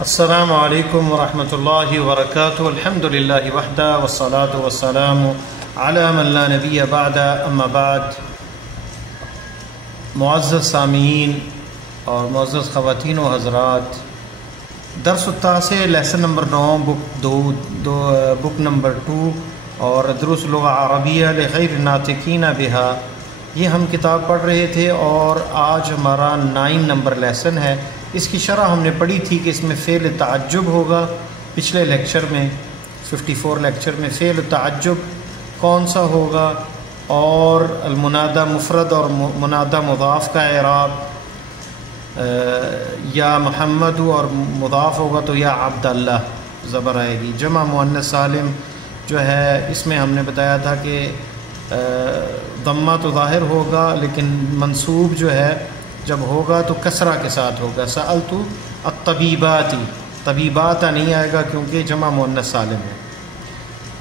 السلام علیکم ورحمۃ اللہ وبرکاتہ. الحمد للہ وحدہ والصلاة والسلام علی من لا نبی بعد. اما بعد. معزز سامعین اور معزز خواتین و حضرات، درس التاسع لیسن نمبر 9 بک نمبر 2 اور دروس لغہ عربیہ لغیر ناطقین بہا، یہ ہم کتاب پڑھ رہے تھے اور آج ہمارا 9 نمبر لیسن ہے. اس کی شرح ہم نے پڑھی تھی کہ اس میں فعل تعجب ہوگا. پچھلے لیکچر میں 54 لیکچر میں فعل تعجب کون سا ہوگا، اور المنادى مفرد اور منادى مضاف کا اعراب، یا محمد اور مضاف ہوگا تو یا عبد اللہ زبر آئے گی. جمع مؤنث سالم جو ہے اس میں ہم نے بتایا تھا کہ ضمہ تو ظاہر ہوگا لیکن منصوب جو ہے جب ہوگا تو کسرہ کے ساتھ ہوگا. سألت الطبیبات، طبیبات نہیں آئے گا کیونکہ جمع مؤنث سالم ہے.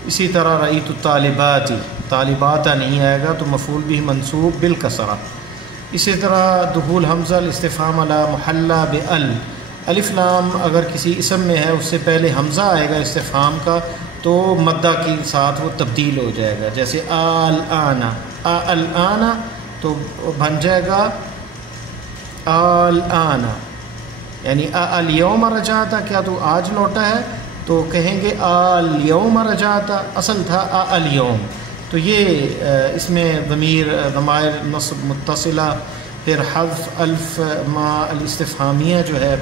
اسی طرح رأیت الطالبات، طالبات نہیں آئے گا تو مفعول به منصوب بالکسرہ. اسی طرح دخول حمزہ الاستفہام علی محلہ بال، الف لام اگر کسی اسم میں ہے اس سے پہلے حمزہ آئے گا استفہام کا تو مدہ کے ساتھ وہ تبدیل ہو جائے گا. جیسے الآن، الآن تو بن جائے گا الآن، یعنی الیوم رجعت، کیا تو آج لوٹا ہے، تو کہیں گے الیوم رجعت، اصل تھا الیوم. تو یہ اس میں ضمائر نصب متصلہ، پھر حذف الف ما الاستفہامیہ جو ہے،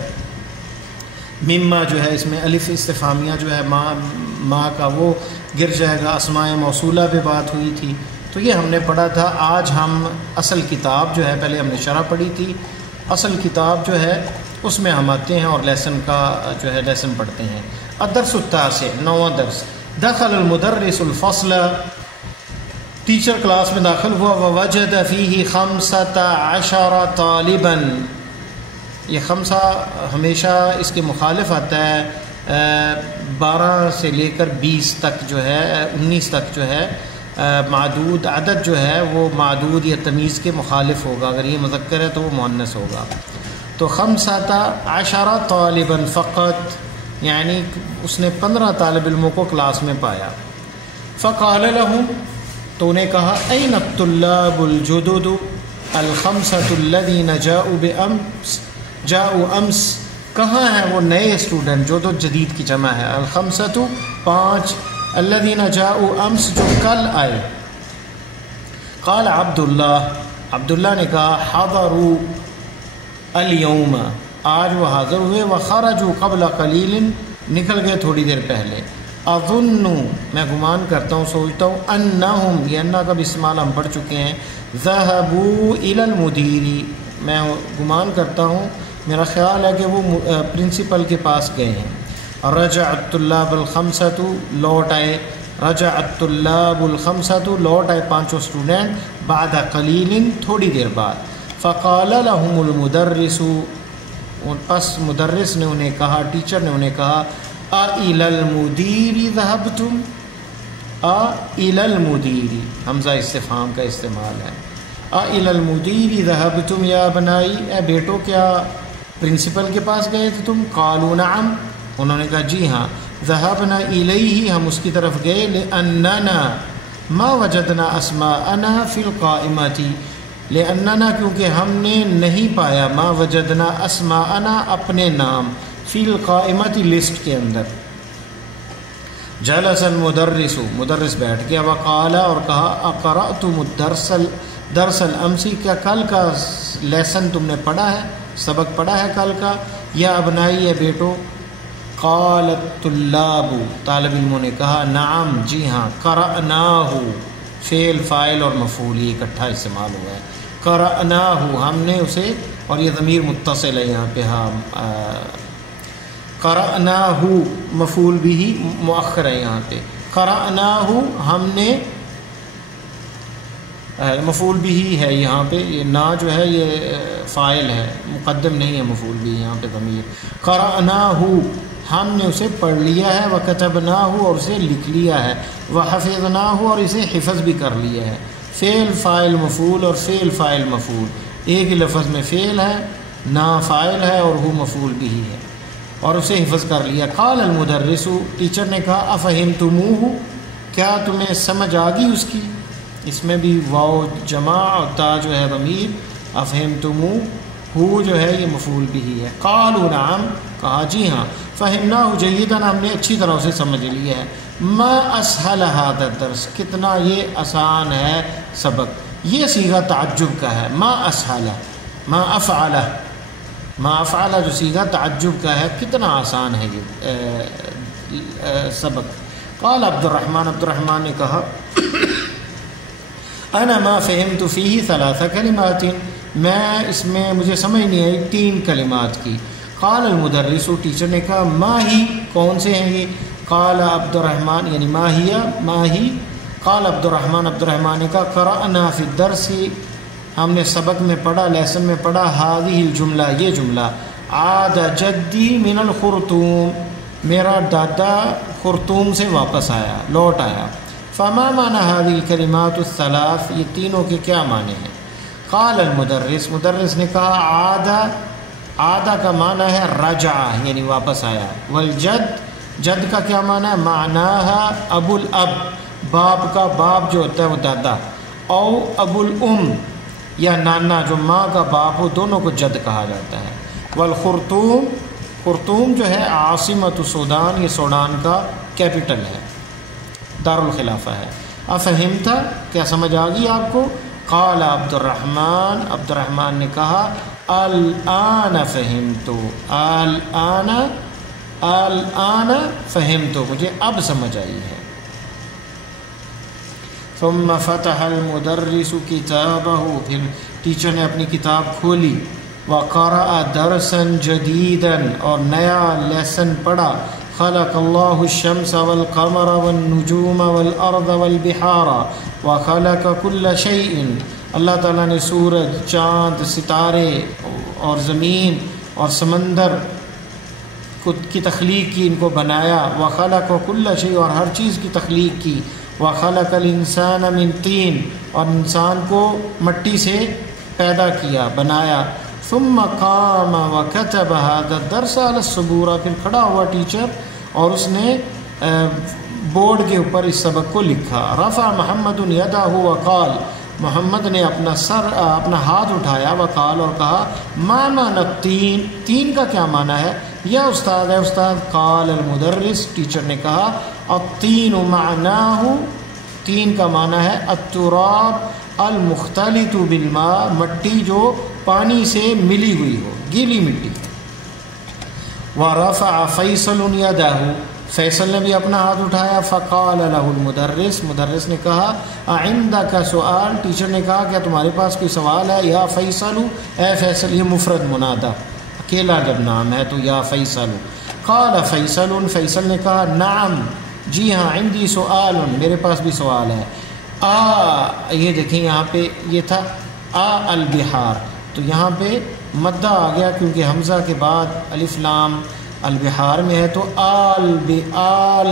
مما جو ہے اس میں الف استفہامیہ جو ہے ما کا وہ گر جائے گا. اسماء موصولہ پہ بات ہوئی تھی تو یہ ہم نے پڑھا تھا. آج ہم اصل کتاب جو ہے، پہلے ہم نے شرح پڑھی تھی، اصل کتاب جو ہے اس میں ہم آتے ہیں اور لیسن کا جو ہے لیسن پڑھتے ہیں. الدرس التاسع، 9واں درس. دخل المدرس الفصل، ٹیچر کلاس میں داخل ہوا. ووجد فیہ 15 طالبا، یہ خمسہ ہمیشہ اس کے مخالف آتا ہے. 12 سے لے کر 20 تک جو ہے، 19 تک جو ہے معدود عدد جو ہے وہ معدود یا تمیز کے مخالف ہوگا. اگر یہ مذکر ہے تو وہ مؤنث ہوگا. تو 15 طالبا فقط، یعنی اس نے 15 طالب علموں کو کلاس میں پایا. فقال لهم، تو انہیں کہا این الطلاب الجدد الخمسة الذين جاءوا امس، کہاں ہیں وہ نئے اسٹوڈنٹ، جدد جدید کی جمع ہے، الخمسة 5، الذين جاءوا امس جو کل آئے. قال عبداللہ نے کہا حضروا اليوم، آج وہ حاضر ہوئے. وخرجوا قبل قلیل، نکل گئے تھوڑی دیر پہلے. اظن، میں گمان کرتا ہوں، سوچتا ہوں، انہم، یہ انا کا بھی استعمال ہم پڑھ چکے ہیں. ذهبوا الى المدیر، میں گمان کرتا ہوں، میرا خیال ہے کہ وہ پرنسپل کے پاس گئے ہیں. رجع الطلاب الخمسۃ، لوٹ آئے. رجع الطلاب الخمسۃ، لوٹ آئے 5 اسٹوڈنٹ. بعد قلیل، تھوڑی دیر بعد. فقال لهم المدرس، پس مدرس نے انہیں کہا، ٹیچر نے انہیں کہا، الى المدیر ذهبتم، الى المدیر، حمزہ استفہام کا استعمال ہے. الى المدیر ذهبتم یا ابنائی، اے بیٹو کیا پرنسپل کے پاس گئے تھے تم؟ قالوا نعم، انہوں نے کہا جی ہاں. ذهبنا الیہ، ہم اس کی طرف گئے. لاننا ما وجدنا اسماءنا فی القائمۃ، لاننا کیونکہ ہم نے نہیں پایا، ما وجدنا اسماءنا اپنے نام، فی القائمۃ لسٹ کے اندر. جلس المدرس، مدرس بیٹھ گیا. وقال، اور کہا، اقرأتم درس الامس، کیا کل کا لیسن تم نے پڑھا ہے، سبق پڑھا ہے کل کا؟ یا ابنائی، یا بیٹو. قال الطلاب، طالب علموں نے کہا، نعم، جی ہاں. قرأناہ، فعل فاعل اور مفعول یہ اکٹھا استعمال ہوا ہے. قرأناہ، ہم نے اسے، اور یہ ضمیر متصل ہے یہاں پہ. ہاں، قرأناہ مفعول بھی مؤخر ہے یہاں پہ. قرأناہ، ہم نے، مفعول بھی ہے یہاں پہ. یہ نا جو ہے یہ فاعل ہے، مقدم نہیں ہے مفعول بھی یہاں پہ ضمیر. قرأناہ، ہم نے اسے پڑھ لیا ہے. وکتبناہ، اور اسے لکھ لیا ہے. وحفظناہ، اور اسے حفظ بھی کر لیا ہے. فعل فاعل مفعول اور فعل فاعل مفعول، ایک ہی لفظ میں فعل ہے، نا فاعل ہے اور وہ مفعول بھی ہے. اور اسے حفظ کر لیا. قال المدرس، ٹیچر نے کہا افہمتموہ، کیا تمہیں سمجھ آ گئی اس کی؟ اس میں بھی واو جمع اور تا جو ہے ضمیر، افہمتموہ ہو جو ہے یہ مفعول بھی ہے. قالوا نعم، کہا جی ہاں. فہمناہ جیدا، ہم نے اچھی طرح اسے سمجھ لیا ہے. ما اسہل ھذا الدرس، کتنا یہ آسان ہے سبق. یہ صیغہ تعجب کا ہے. ما اسہل، ما افعل، ما افعل جو صیغہ تعجب کا ہے، کتنا آسان ہے یہ سبق. قال عبد الرحمن نے کہا انا ما فہمت فیہ ثلاث کلمات، میں اس میں مجھے سمجھ نہیں آئی 3 کلمات کی. قال المدرس، ٹیچر نے کہا ما ہی، کون سے ہیں یہ؟ قال عبد الرحمن یعنی ما ہی. قال عبد الرحمن نے کہا قرأنا فی الدرس، ہم نے سبق میں پڑھا، لیسن میں پڑھا هذه الجملہ، یہ جملہ عاد جدی من الخرطوم، میرا دادا خرطوم سے واپس آیا، لوٹ آیا. فما معنی هذه الکلمات الثلاث، یہ تینوں کے کیا معنی ہیں؟ قال مدرس نے کہا عادہ کا معنی ہے رجع یعنی واپس آیا. جد کا کیا معنی ہے؟ معناہا ابو الاب، باپ کا باپ جو ہوتا ہے وہ دادا، او ابو الام یا نانا جو ماں کا باپ ہو، دونوں کو جد کہا جاتا ہے. خرطوم جو ہے عاصمۃ سودان، یہ سوڈان کا کیپٹل ہے، دارالخلافہ ہے. افہمت، کیا سمجھ آ گئی آپ کو؟ قال عبد الرحمن نے کہا الآن فہمت، الآن فہمت، مجھے اب سمجھ آئی ہے. ثم فتح المدرس کتابہ، پھر ٹیچر نے اپنی کتاب کھولی. وقرأ درسا جدیدا، اور نیا لیسن پڑھا. خلق اللہ الشمس والقمر والنجوم والارض والبحار وخلق كل شيء، اللہ تعالیٰ نے سورج، چاند، ستارے اور زمین اور سمندر کی تخلیق کی، ان کو بنایا. وخلق كل شيء، اور ہر چیز کی تخلیق کی. وخلق الانسان من طین، اور انسان کو مٹی سے پیدا کیا، بنایا. ثم قام وكتب هذا الدرس على السبورة، پھر کھڑا ہوا ٹیچر اور اس نے بورڈ کے اوپر اس سبق کو لکھا. رفع محمد یدہ وقال، محمد نے اپنا ہاتھ اٹھایا. وقال، اور کہا ما معنی الطین، تین کا کیا معنی ہے یا استاد ہے استاد؟ قال المدرس، ٹیچر نے کہا الطین معناہ، تین کا معنی ہے التراب المختلط بالماء، مٹی جو پانی سے ملی ہوئی ہو، گیلی مٹی. ورفع فیصل یدہ، فیصل نے بھی اپنا ہاتھ اٹھایا. فقال له المدرس نے کہا عندک سؤال، ٹیچر نے کہا کیا تمہارے پاس کوئی سوال ہے؟ یا فیصل، اے فیصل، یہ مفرد منادہ، اکیلا جب نام ہے تو یا فیصل. قال فیصل نے کہا نعم، جی ہاں، عندی سؤال، میرے پاس بھی سوال ہے. یہ دیکھیں یہاں پہ یہ تھا البحار، تو یہاں پہ مدہ آ گیا کیونکہ حمزہ کے بعد الف لام البحار میں ہے. تو البحار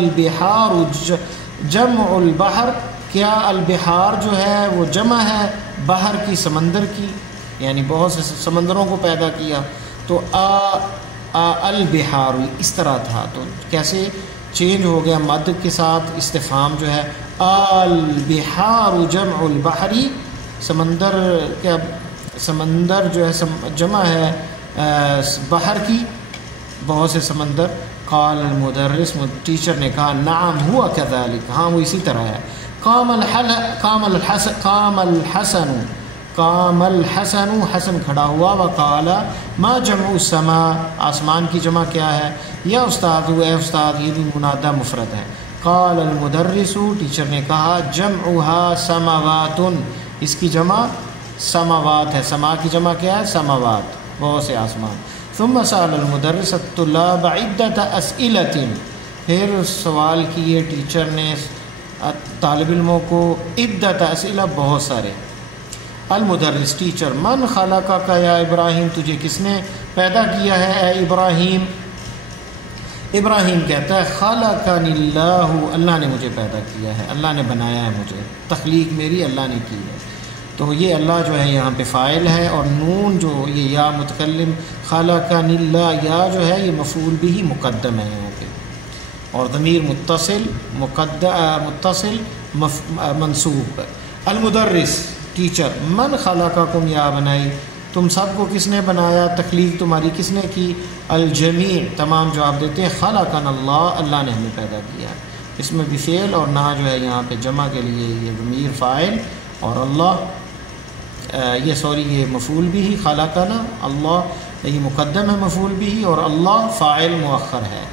جمع البحر، کیا البحار جو ہے وہ جمع ہے بحر کی، سمندر کی، یعنی بہت سے سمندروں کو پیدا کیا. تو البحار اس طرح تھا، تو کیسے چینج ہو گیا مد کے ساتھ استفہام جو ہے البحار جمع البحری، سمندر کیا، سمندر جو ہے جمع ہے بحر کی، بہت سے سمندر. قال المدرس، ٹیچر نے کہا نعم ہوا كذلك، ہاں وہ اسی طرح ہے. قام الحسن، حسن کھڑا ہوا. وقال ما جمع السماء، آسمان کی جمع کیا ہے؟ یا استاد، اے استاد، یہ بھی منادہ مفرد ہے. قال المدرس، ٹیچر نے کہا جمعها سماوات، اس کی جمع سماوات ہے. سما کی جمع کیا ہے؟ سماوات، بہت سے آسمان. ثم سأل المدرس الطلاب عدة أسئلة، پھر سوال کیے ٹیچر نے طالب علموں کو عدة اسئلہ، بہت سارے. المدرس، ٹیچر، من خلقک یا ابراہیم، تجھے کس نے پیدا کیا ہے اے ابراہیم؟ ابراہیم کہتا ہے خلقنی اللہ، اللہ نے مجھے پیدا کیا ہے، اللہ نے بنایا ہے مجھے، تخلیق میری اللہ نے کی ہے. تو یہ اللہ جو ہے یہاں پہ فاعل ہے، اور نون جو یہ یا متکلم خلقنی اللہ یا جو ہے یہ مفعول بھی مقدم ہے یہاں پہ، اور ضمیر متصل منصوب۔ المدرس ٹیچر، من خلقکم یا بنائی، تم سب کو کس نے بنایا، تخلیق تمہاری کس نے کی، الجمیع تمام جواب دیتے ہیں خلقنا اللہ، اللہ نے ہمیں پیدا کیا، اس میں بھی فعل اور نہ جو ہے یہاں پہ جمع کے لیے یہ ضمیر فاعل، اور اللہ یہ مفعول بھی، خلقنا اللہ یہ مقدم ہے مفعول بھی، اور اللہ فاعل مؤخر ہے،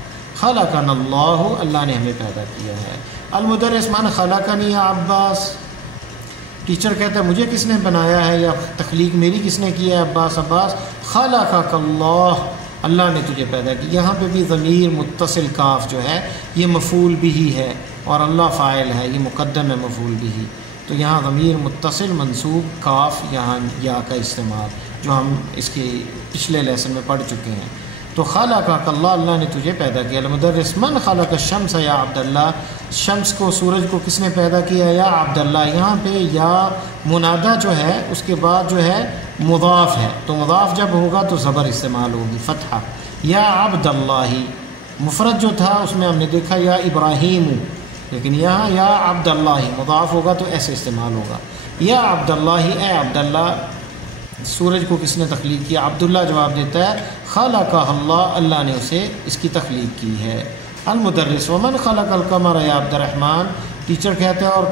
خلقنا اللہ اللہ نے ہمیں پیدا کیا ہے۔ المدرس، من خلقنی یا عباس، ٹیچر کہتا ہے مجھے کس نے بنایا ہے یا تخلیق میری کس نے کیا ہے، عباس خلقک اللہ، اللہ نے تجھے پیدا کی۔ یہاں پہ بھی ضمیر متصل کاف جو ہے یہ مفعول بھی ہے، اور اللہ فاعل ہے، یہ مقدم ہے مفعول بھی، تو یہاں ضمیر متصل منصوب کاف یہاں یا کا استعمال جو ہم اس کے پچھلے لیسن میں پڑھ چکے ہیں۔ تو خلقک اللہ، اللہ نے تجھے پیدا کیا۔ المدرس، من خلق الشمس یا عبداللہ، شمس کو سورج کو کس نے پیدا کیا یا عبداللہ، یہاں پہ یا منادہ جو ہے اس کے بعد جو ہے مضاف ہے، تو مضاف جب ہوگا تو زبر استعمال ہوگی فتحہ، یا عبداللہ، مفرد جو تھا اس میں ہم نے دیکھا یا ابراہیم، لیکن یہاں یا عبداللہ مضاف ہوگا تو ایسے استعمال ہوگا، یا عبداللہ اے عبداللہ، سورج کو کس نے تخلیق کیا، عبداللہ جواب دیتا ہے خلقہ اللہ، اللہ نے اسے اس کی تخلیق کی ہے۔ المدرس، ومن خلق القمر یا عبد الرحمن، ٹیچر کہتا ہے اور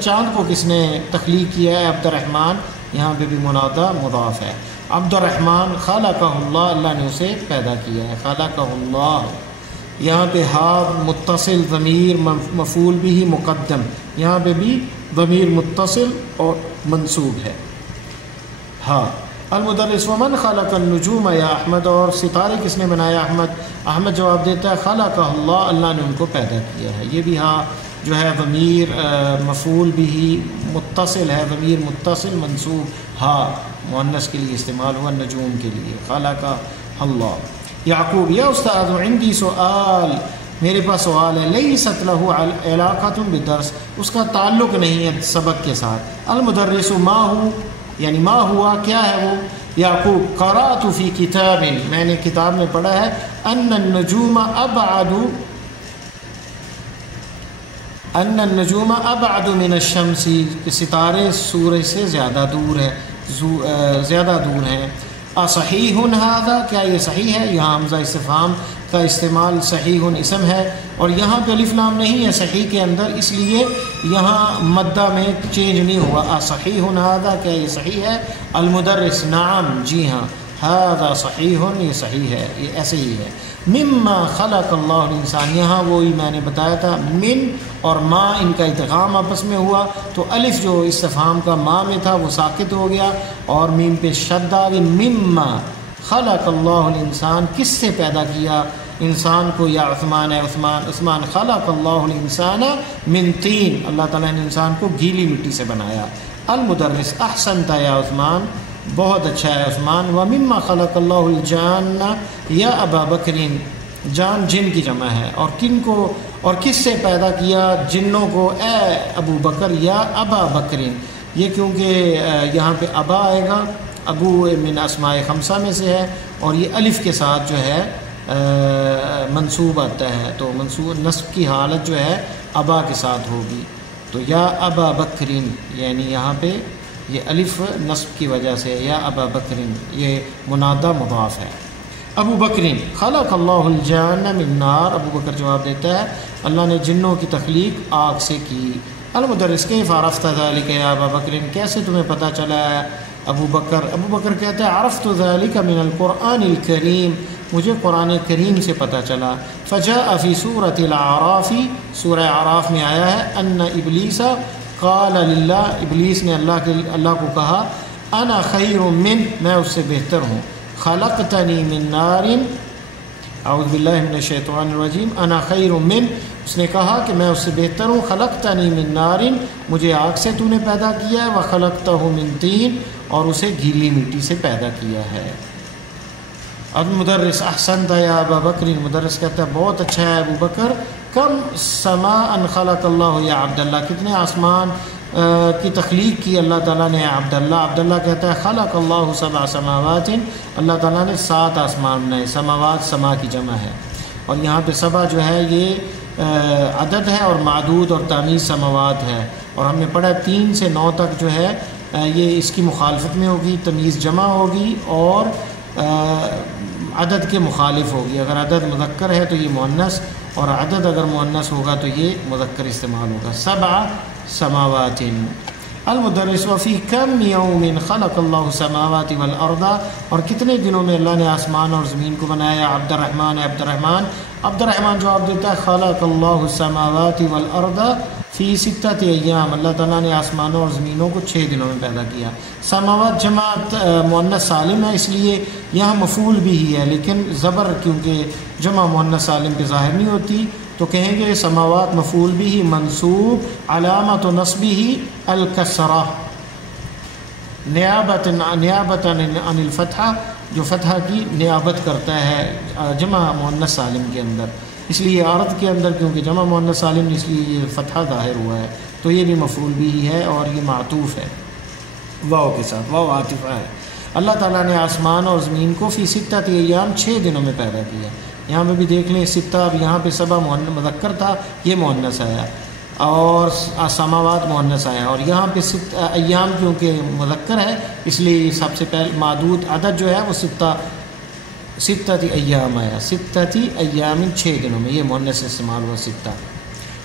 چاند کو کس نے تخلیق کیا ہے عبد الرحمن، یہاں پہ بھی منادہ مضاف ہے، عبد الرحمن خلقہ اللہ، اللہ نے اسے پیدا کیا ہے، خلقہ اللہ، یہاں پہ ہا متصل ضمیر مفعول بھی مقدم، یہاں پہ بھی ضمیر متصل اور منصوب ہے ہاں۔ المدرس، ومن خلق النجوم یا احمد، اور ستارے کس نے بنایا احمد، احمد جواب دیتا ہے خلقہ اللہ، اللہ نے ان کو پیدا کیا ہے، یہ بھی ہاں جو ہے ضمیر مفعول بھی متصل ہے، ضمیر متصل منصوب ہاں مؤنث کے لیے استعمال ہوا، نجوم کے لیے، خلقہ اللہ۔ یعقوب، یا استاد عندی سؤال، میرے پاس سوال ہے، لیست لہ علاقۃ بالدرس، اس کا تعلق نہیں ہے سبق کے ساتھ۔ المدرس، ما ہو یعنی ما ہوا کیا ہے وہ، یعقوب، قرأت فی کتاب، میں نے کتاب میں پڑھا ہے، ان النجوم ابعد من الشمس، ستارے سورج سے زیادہ دور ہیں۔ اصحیح ھذا، کیا یہ صحیح ہے، یہاں حمزہ استفہام کا استعمال، صحیح اسم ہے اور یہاں پہ الف لام نہیں ہے صحیح کے اندر، اس لیے یہاں مدہ میں چینج نہیں ہوا، اصحیح ھذا، کیا یہ صحیح ہے۔ المدرس، نعم جی ہاں، ھذا صحیح، یہ صحیح ہے، یہ ایسے ہی ہے۔ مما خلق اللہ الانسان، یہاں وہی میں نے بتایا تھا، من اور ما ان کا ادغام آپس میں ہوا تو الف جو استفہام کا ما میں تھا وہ ساکت ہو گیا اور میم پہ شد آ گئی۔ مما خلق اللہ الانسان، کس سے پیدا کیا انسان کو، یا عثمان ہے، عثمان خلق اللہ الانسان من طین، اللہ تعالیٰ نے انسان کو گیلی مٹی سے بنایا۔ المدرس، احسنت یا عثمان، بہت اچھا ہے عثمان۔ ومما خلق اللہ الجان یا ابا بکرین، جان جن کی جمع ہے، اور کن کو اور کس سے پیدا کیا، جنوں کو، اے ابو بکر یا ابا بکرین، یہ کیونکہ یہاں پہ ابا آئے گا، ابو من اسماء خمسہ میں سے ہے اور یہ الف کے ساتھ جو ہے منصوب آتا ہے، تو منصوب نصب کی حالت جو ہے ابا کے ساتھ ہوگی، تو یا ابا بکرین، یعنی یہاں پہ یہ الف نصب کی وجہ سے یا ابا بکرین، یہ منادہ مضاف ہے۔ ابو بکرین، خلق اللہ الجان من نار، ابو بکر جواب دیتا ہے اللہ نے جنوں کی تخلیق آگ سے کی۔ المدرس، کیف عرفت ذلک یا ابا بکرین، کیسے تمہیں پتہ چلا ہے ابو بکر کہتا ہے عرفت ذلک من القرآن الکریم، مجھے قرآن کریم سے پتہ چلا۔ فجاء فی سورۃ الاعراف، سورہ اعراف میں آیا ہے، ان ابلیس قال للہ، ابلیس نے اللہ کو کہا، انا خیر من، میں اس سے بہتر ہوں، خلقتنی من نار، اعوذ باللہ من الشیطان الرجیم، انا خیر من، اس نے کہا کہ میں اس سے بہتر ہوں، خلقتنی من نار، مجھے آگ سے تو نے پیدا کیا ہے، وخلقتہ من طین، اور اسے گیلی مٹی سے پیدا کیا ہے۔ اب مدرس، احسنت یا ابا بکر، مدرس کہتا ہے بہت اچھا ہے ابو بکر۔ کم سماء خلق اللہ یا عبداللہ، کتنے آسمان کی تخلیق کی اللہ تعالیٰ نے عبداللہ کہتا ہے خلق اللہ سبع سماوات، اللہ تعالیٰ نے 7 آسمان بنائے، سماوات سما کی جمع ہے، اور یہاں پہ سبع جو ہے یہ عدد ہے، اور معدود اور تمییز سماوات ہے، اور ہم نے پڑھا 3 سے 9 تک جو ہے یہ اس کی مخالفت میں ہوگی، تمییز جمع ہوگی اور عدد کے مخالف ہوگی، اگر عدد مذکر ہے تو یہ مؤنث، اور عدد اگر مؤنث ہوگا تو یہ مذکر استعمال ہوگا۔ 7 سماوات۔ المدرس وفی کم یوم خلق اللہ السماوات والارض، اور کتنے دنوں میں اللہ نے آسمان اور زمین کو بنایا؟ عبد الرحمن جواب دیتا ہے خلق اللہ السماوات والارض فی 6 ایام، اللہ تعالیٰ نے آسمانوں اور زمینوں کو 6 دنوں میں پیدا کیا۔ سماوات جماعت مؤنث سالم ہے، اس لیے یہاں مفعول بھی ہی ہے، لیکن زبر کیونکہ جمع مؤنث سالم پہ ظاہر نہیں ہوتی تو کہیں گے سماوات مفعول بھی ہی منصوب، علامت نصبہ الکسرہ نیابۃ عن الفتحہ، جو فتحہ کی نیابت کرتا ہے جمع مؤنث سالم کے اندر، اس لیے عرض کے اندر کیونکہ جمع مؤنث سالم اس لیے یہ فتحہ ظاہر ہوا ہے، تو یہ بھی مفعول بھی ہے اور یہ معطوف ہے واو کے ساتھ، واو عاطفہ ہے۔ اللہ تعالیٰ نے آسمان اور زمین کو فی 6 ایام 6 دنوں میں پیدا کیا۔ یہاں پہ بھی دیکھ لیں 6، اب یہاں پہ سبع مذکر تھا، یہ مؤنث آیا، اور سماوات مؤنث آیا، اور یہاں پہ 6 ایام کیونکہ مذکر ہے اس لیے سب سے پہلے معدود عدد جو ہے وہ 6 ایام آیا، 6 ایام 6 دنوں میں، یہ مؤنث استعمال ہوا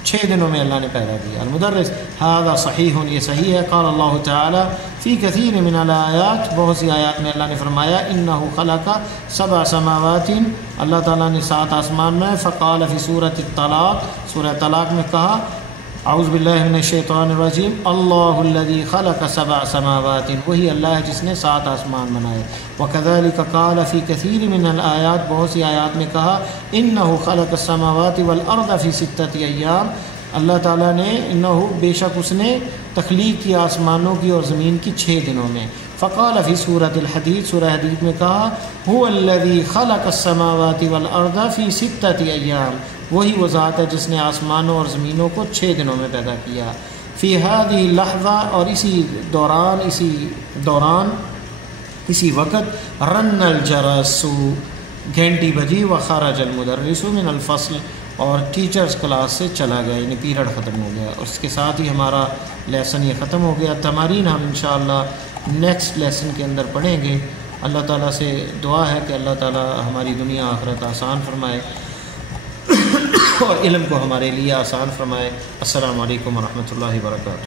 6 دنوں میں اللہ نے پیدا کیا۔ المدرس ھذا صحیح، یہ صحیح ہے۔ قال اللہ تعالی فی کثیر من الآیات، بہت سی آیات میں اللہ نے فرمایا انہ خلق 7 سماوات، اللہ تعالیٰ نے 7 آسمان میں، فقال فی سورۃ الطلاق، سورہ طلاق میں کہا اعوذ باللہ من الشیطان الرجیم اللہ الذی خلق 7 سماوات، وہی اللہ ہے جس نے 7 آسمان بنائے۔ وکذالک قال فی کثیر من الآیات، بہت سی آیات میں کہا انہ خلق السماوات والارض فی 6 ایام، اللہ تعالیٰ نے بے شک اس نے تخلیق کی آسمانوں کی اور زمین کی 6 دنوں میں۔ فقال فی سورۃ الحدید، سورہ حدید میں کہا هو الذی خلق السماوات والارض فی 6 ایام، وہی وہ ذات ہے جس نے آسمانوں اور زمینوں کو 6 دنوں میں پیدا کیا۔ فی هذه اللحظہ، اور اسی وقت رن الجرس، گھنٹی بجی، وخرج المدرس من الفصل، اور ٹیچرز کلاس سے چلا گیا، یعنی پیریڈ ختم ہو گیا۔ اس کے ساتھ ہی ہمارا لیسن یہ ختم ہو گیا۔ تمارین ہم انشاءاللہ نیکسٹ لیسن کے اندر پڑھیں گے۔ اللہ تعالیٰ سے دعا ہے کہ اللہ تعالیٰ ہماری دنیا آخرت آسان فرمائے اور علم کو ہمارے لیے آسان فرمائے۔ السلام علیکم ورحمۃ اللہ وبرکاتہ۔